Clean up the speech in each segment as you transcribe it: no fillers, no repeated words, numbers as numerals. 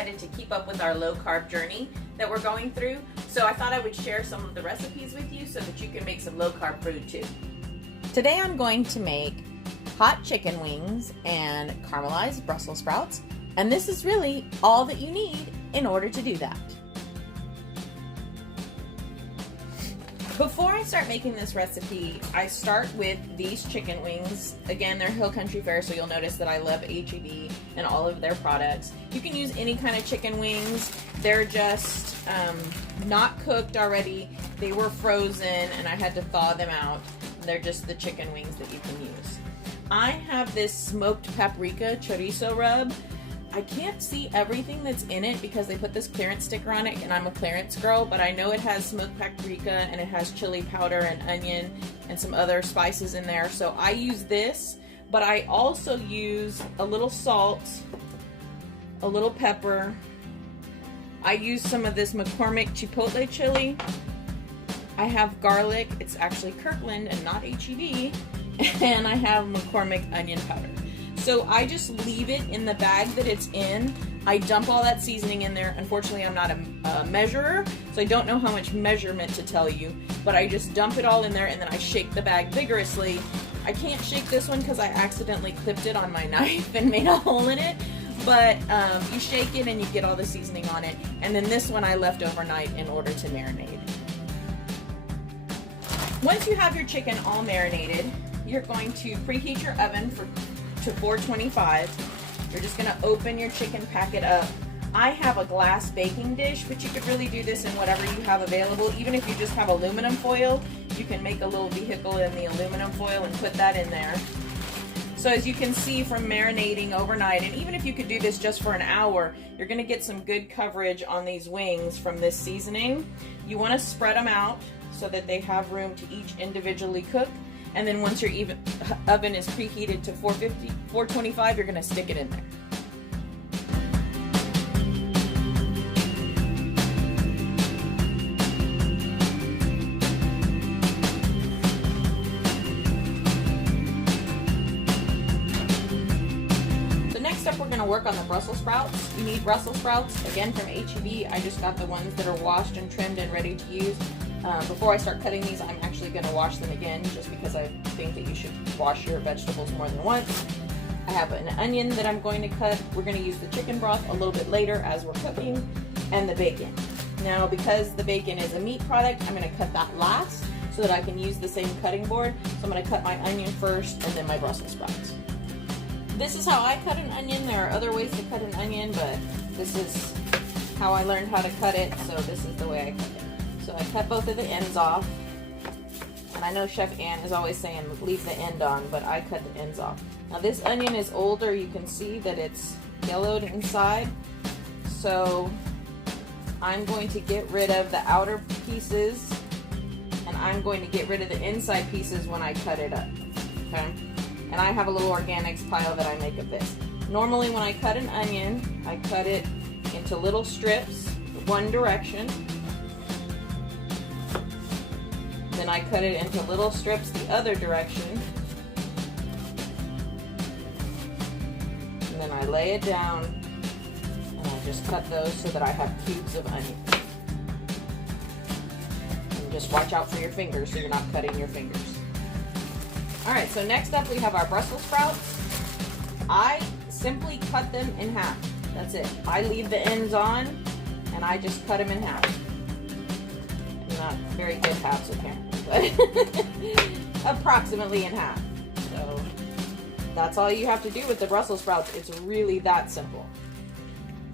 decided to keep up with our low carb journey that we're going through. So I thought I would share some of the recipes with you so that you can make some low carb food too. Today I'm going to make hot chicken wings and caramelized Brussels sprouts. And this is really all that you need in order to do that. Before I start making this recipe, I start with these chicken wings. Again, they're Hill Country Fare, so you'll notice that I love H-E-B and all of their products. You can use any kind of chicken wings. They're just not cooked already. They were frozen and I had to thaw them out. They're just the chicken wings that you can use. I have this smoked paprika chorizo rub. I can't see everything that's in it because they put this clearance sticker on it and I'm a clearance girl, but I know it has smoked paprika and it has chili powder and onion and some other spices in there. So I use this, but I also use a little salt, a little pepper. I use some of this McCormick Chipotle chili. I have garlic, it's actually Kirkland and not H-E-B, and I have McCormick onion powder. So I just leave it in the bag that it's in. I dump all that seasoning in there. Unfortunately, I'm not a measurer, so I don't know how much measurement to tell you, but I just dump it all in there and then I shake the bag vigorously. I can't shake this one because I accidentally clipped it on my knife and made a hole in it, but you shake it and you get all the seasoning on it. And then this one I left overnight in order to marinate. Once you have your chicken all marinated, you're going to preheat your oven to 425. You're just going to open your chicken, pack it up. I have a glass baking dish, but you could really do this in whatever you have available. Even if you just have aluminum foil, you can make a little vehicle in the aluminum foil and put that in there. So as you can see from marinating overnight, and even if you could do this just for an hour, you're going to get some good coverage on these wings from this seasoning. You want to spread them out so that they have room to each individually cook. And then once your oven is preheated to 425, you're going to stick it in there. So next up, we're going to work on the Brussels sprouts. You need Brussels sprouts, again from H-E-B. I just got the ones that are washed and trimmed and ready to use. Before I start cutting these, I'm actually going to wash them again just because I think that you should wash your vegetables more than once. I have an onion that I'm going to cut. We're going to use the chicken broth a little bit later as we're cooking, and the bacon. Now, because the bacon is a meat product, I'm going to cut that last so that I can use the same cutting board. So I'm going to cut my onion first and then my Brussels sprouts. This is how I cut an onion. There are other ways to cut an onion, but this is how I learned how to cut it, so this is the way I cut it. So I cut both of the ends off, and I know Chef Ann is always saying leave the end on, but I cut the ends off. Now this onion is older. You can see that it's yellowed inside, so I'm going to get rid of the outer pieces, and I'm going to get rid of the inside pieces when I cut it up, okay? And I have a little organics pile that I make of this. Normally when I cut an onion, I cut it into little strips, one direction. Then I cut it into little strips the other direction. And then I lay it down and I just cut those so that I have cubes of onion. And just watch out for your fingers so you're not cutting your fingers. Alright, so next up we have our Brussels sprouts. I simply cut them in half. That's it. I leave the ends on and I just cut them in half. Not very good halves apparently, but approximately in half. So that's all you have to do with the Brussels sprouts. It's really that simple.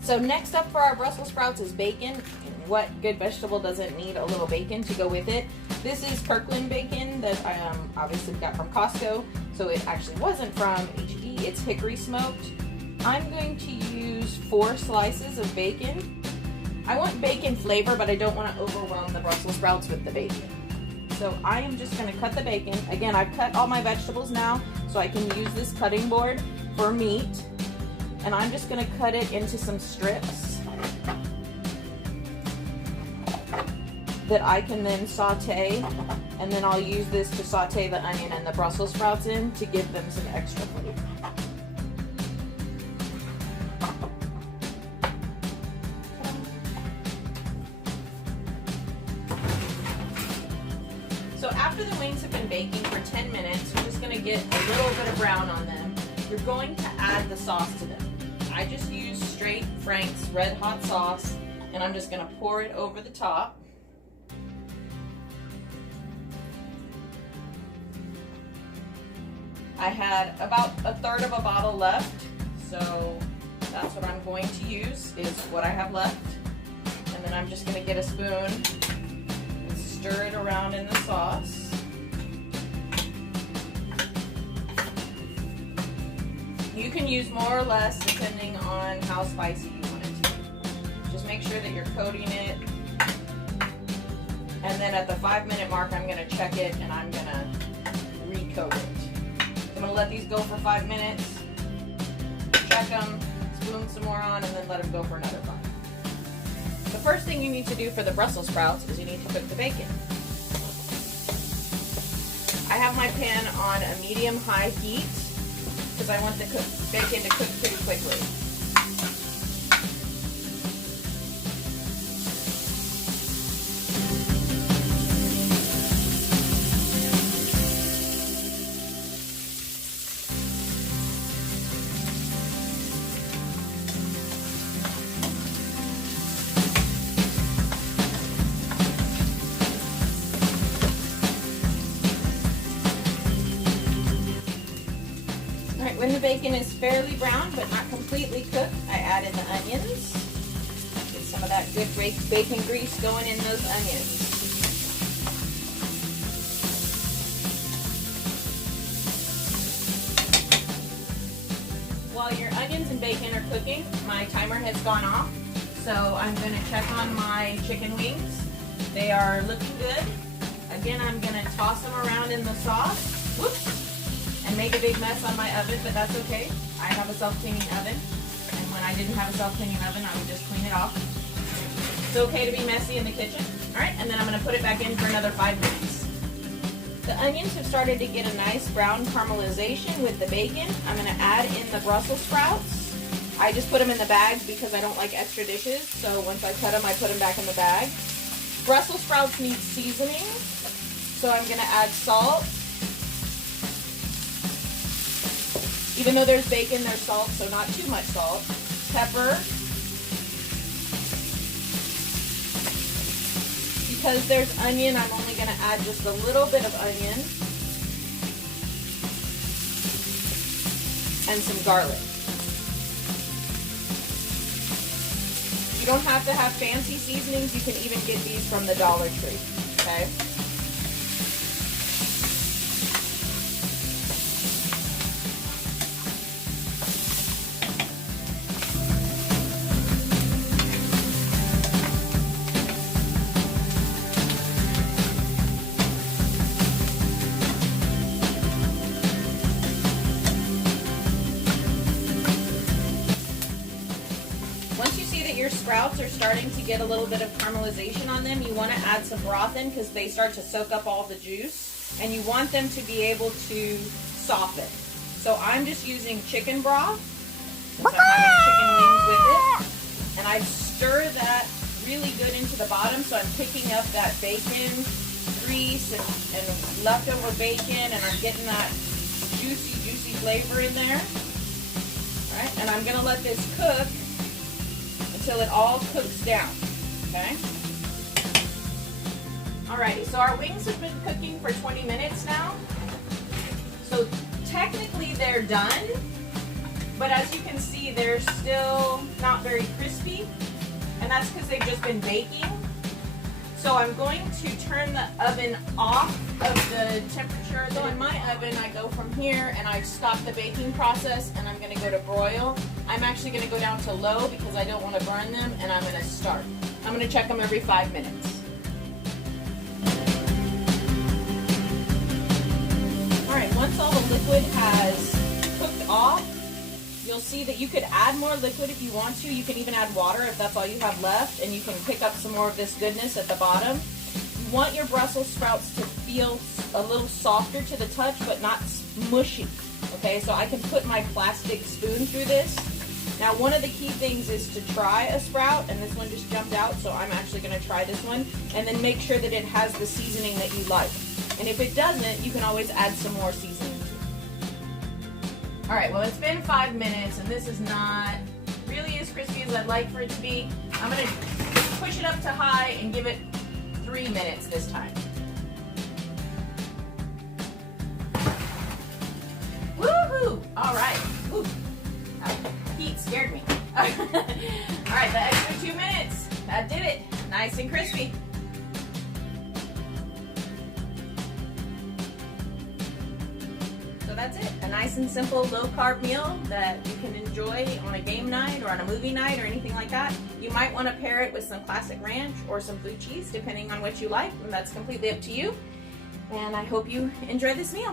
So next up for our Brussels sprouts is bacon. And what good vegetable doesn't need a little bacon to go with it? This is Kirkland bacon that I obviously got from Costco. So it actually wasn't from H-E-B. It's hickory smoked. I'm going to use 4 slices of bacon. I want bacon flavor, but I don't want to overwhelm the Brussels sprouts with the bacon. So I am just going to cut the bacon. Again, I've cut all my vegetables now, so I can use this cutting board for meat. And I'm just going to cut it into some strips that I can then saute. And then I'll use this to saute the onion and the Brussels sprouts in to give them some extra flavor. So after the wings have been baking for 10 minutes, you're just gonna get a little bit of brown on them. You're going to add the sauce to them. I just use straight Frank's red hot sauce, and I'm just gonna pour it over the top. I had about a third of a bottle left, so that's what I'm going to use, is what I have left. And then I'm just gonna get a spoon and stir it around in the sauce. You can use more or less depending on how spicy you want it to be. Just make sure that you're coating it. And then at the 5-minute mark, I'm gonna check it and I'm gonna recoat it. I'm gonna let these go for 5 minutes, check them, spoon some more on, and then let them go for another 5. The first thing you need to do for the Brussels sprouts is you need to cook the bacon. I have my pan on a medium-high heat because I want the bacon to cook pretty quickly. When the bacon is fairly brown but not completely cooked, I add in the onions. Get some of that good bacon grease going in those onions. While your onions and bacon are cooking, my timer has gone off, so I'm going to check on my chicken wings. They are looking good. Again, I'm going to toss them around in the sauce. Whoops! And make a big mess on my oven, but that's okay. I have a self-cleaning oven, and when I didn't have a self-cleaning oven, I would just clean it off. It's okay to be messy in the kitchen. All right, and then I'm gonna put it back in for another 5 minutes. The onions have started to get a nice brown caramelization with the bacon. I'm gonna add in the Brussels sprouts. I just put them in the bags because I don't like extra dishes, so once I cut them, I put them back in the bag. Brussels sprouts need seasoning, so I'm gonna add salt. Even though there's bacon, there's salt, so not too much salt. Pepper. Because there's onion, I'm only going to add just a little bit of onion. And some garlic. You don't have to have fancy seasonings. You can even get these from the Dollar Tree, okay? Your sprouts are starting to get a little bit of caramelization on them, you want to add some broth in because they start to soak up all the juice, and you want them to be able to soften. So I'm just using chicken broth since I'm having chicken wings with it, and I stir that really good into the bottom, so I'm picking up that bacon grease and leftover bacon, and I'm getting that juicy flavor in there. All right, and I'm going to let this cook until it all cooks down, okay? Alrighty, so our wings have been cooking for 20 minutes now. So technically they're done, but as you can see, they're still not very crispy, and that's because they've just been baking. So I'm going to turn the oven off of the temperature. So in my oven, I go from here and I stop the baking process, and I'm going to go to broil. I'm actually going to go down to low because I don't want to burn them, and I'm going to start. I'm going to check them every 5 minutes. Alright, once all the liquid has cooked off, you'll see that you could add more liquid if you want to. You can even add water if that's all you have left, and you can pick up some more of this goodness at the bottom. You want your Brussels sprouts to feel a little softer to the touch, but not mushy. Okay, so I can put my plastic spoon through this, Now, one of the key things is to try a sprout, and this one just jumped out, so I'm actually going to try this one, and then make sure that it has the seasoning that you like. And if it doesn't, you can always add some more seasoning. All right, well, it's been 5 minutes, and this is not really as crispy as I'd like for it to be. I'm going to push it up to high and give it 3 minutes this time. Woohoo! All right. Ooh, that heat scared me. All right, the extra 2 minutes. That did it. Nice and crispy. So that's it. A nice and simple low-carb meal that you can enjoy on a game night or on a movie night or anything like that. You might want to pair it with some classic ranch or some blue cheese, depending on what you like, and that's completely up to you. And I hope you enjoy this meal.